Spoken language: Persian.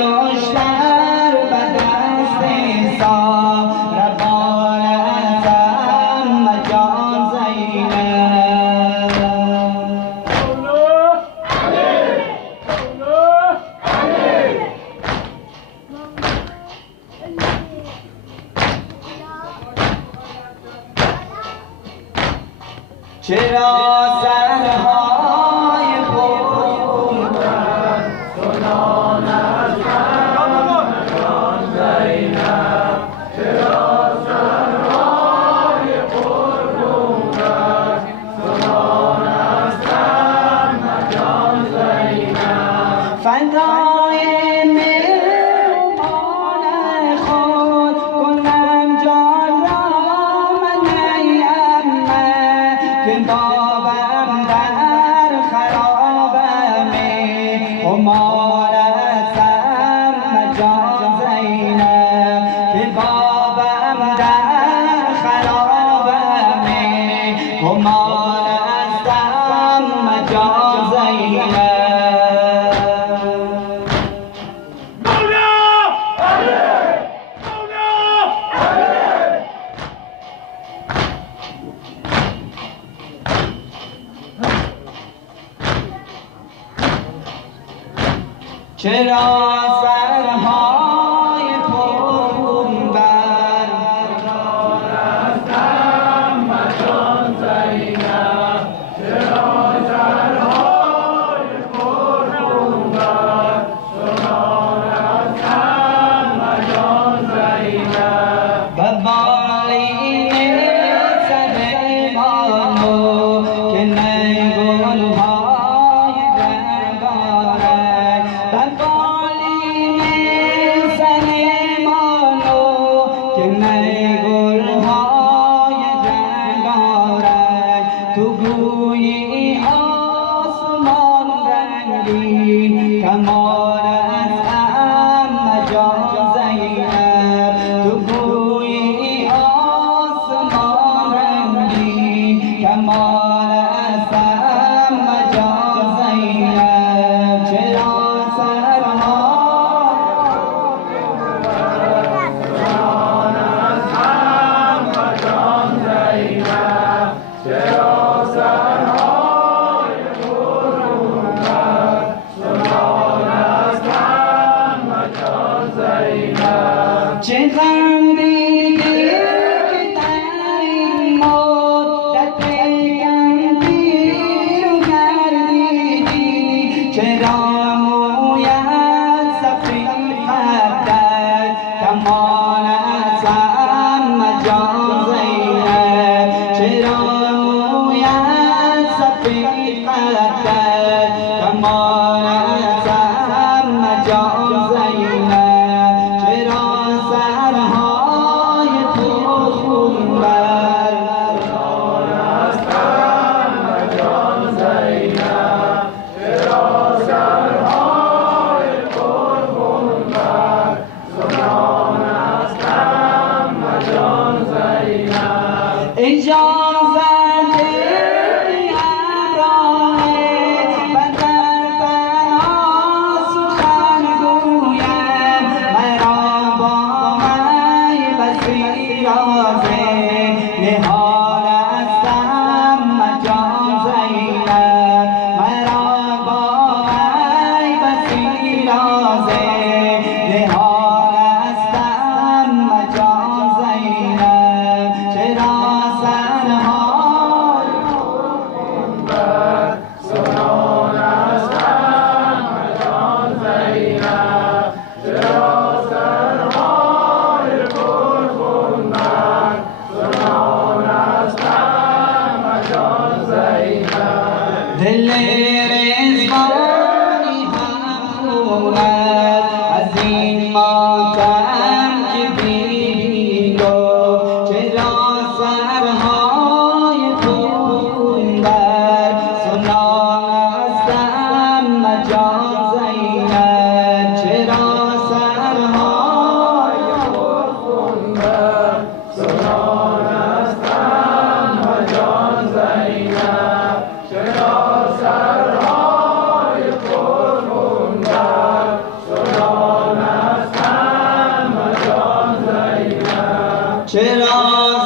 انگشتر به دست سام روان ازم مجان زینب چرا سرهای خون سنان از جان زینب چرا سرهای خون سنان از جان زینب فدای مهمان خود کنم جان را من ای عمه که بابم در خرابمه خمار ازم جان زینب که بابم در خرابمه خمار ازم جان زینب چرا سرهای خون بر رستم جان زینب چرا سرهای خون بر سنان رستم جان زینب به بالین سر بانو که نیگلهای رنگارنگ به بالین سر بانو که نیگلهای رنگارنگ تو گویی آسمان رنگین کمار از جان زینب تو گویی آسمان رنگین کمار از جان زینب چرا سرها سنان از جان زینب چرا سرهای خون سنان از جان زینب چه غم دیدی که در این مدت گمگیر و گردیدی چرا مویت سفید خطت کمان ازم جان زینب چرا مویت سفید خطت کمان ازم جان زینب چرا سرهای تو خون بر سنان رستم جان زینب چرا سرهای خون بر سنان رستم جان زینب اجازه دهی همراه بدر برا سخن گویم مرا با می بسی رازه نهال هستم جان زینب مرا با می بسی رازه نهال هستم جان زینب چرا سرهای خون بر سنان رستم جان زینب چرا سرهای خون بر سنان رستم جان زینب دل رضوانی هم خونت از این ماتم که دیدی گفت چرا سرهای خون بر سنان رستم جان زینب چرا سرهای خون بر سنان رستم جان زینب چرا سرهای خون بر سنان چرا